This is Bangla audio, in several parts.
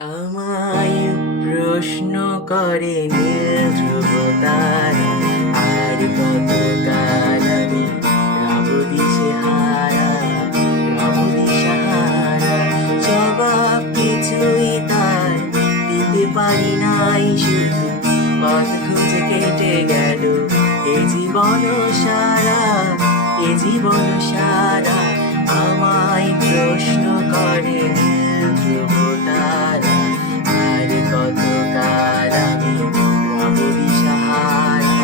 আমায় প্রশ্ন করে নীল ধ্রুব তারা, আর কতকাল আমি রব দিশেহারা, রব দিশাহারা। জবাব কিছুই তার দিতে পারি নাই, শুধু পথ খুঁজে কেটে গেল এ জীবন সারা, এ জীবন সারা। আমায় প্রশ্ন করে নীল ধ্রুব তারা, আর কতকাল আমি রব দিশাহারা,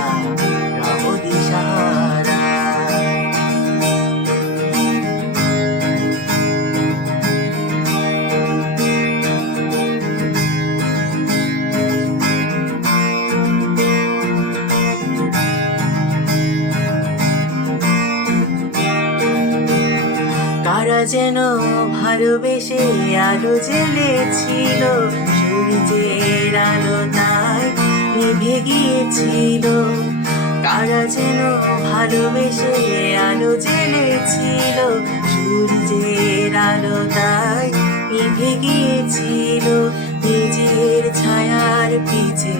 রব দিশাহারা। কারা যেন ভালোবেসে আলো জ্বেলেছিল, সূর্যের আলো তাই নিভে গিয়েছিল। কারা যেন ভালোবেসে আলো জ্বেলেছিল, সূর্যের আলো তাই নিভে গিয়েছিল। নিজের ছায়ার পিছে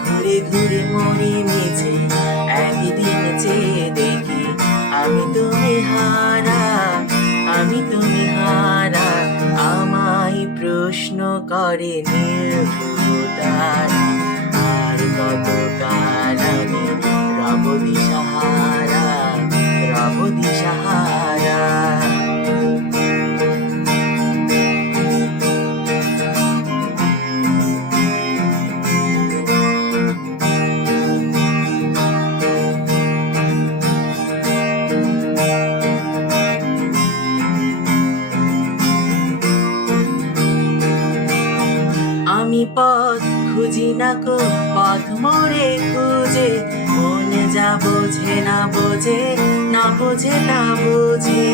ঘুরে ঘুরে মরি মিছে, একদিন চেয়ে দেখি আমি তুমি হারা, আমি তুমি হারা। আমায় প্রশ্ন করে নীল ধ্রুব তারা, আর কতকাল আমি রব দিশাহারা, রব দিশাহারা। আমি পথ খুঁজি না কো পথ মোরে খুঁজে, মনে যা বোঝে না বোঝে, না বোঝে না বোঝে।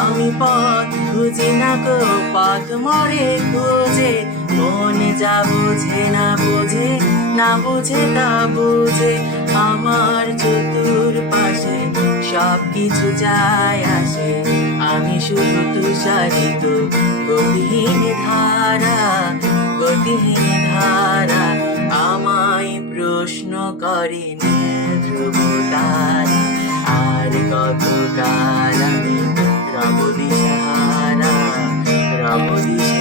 আমি পথ খুঁজি না কো পথ মোরে খুঁজে, মনে যা বোঝে না বোঝে, না বোঝে তা বোঝে। আমার চতুর পাশে সব কিছু যায় আসে, আমি শুধু তুষারিত গতিহীন ধারা, গতিহীন ধারা। আমায় প্রশ্ন করে নীল ধ্রুব তারা, আর কতকাল আমি রব দিশাহারা, রব দিশাহারা।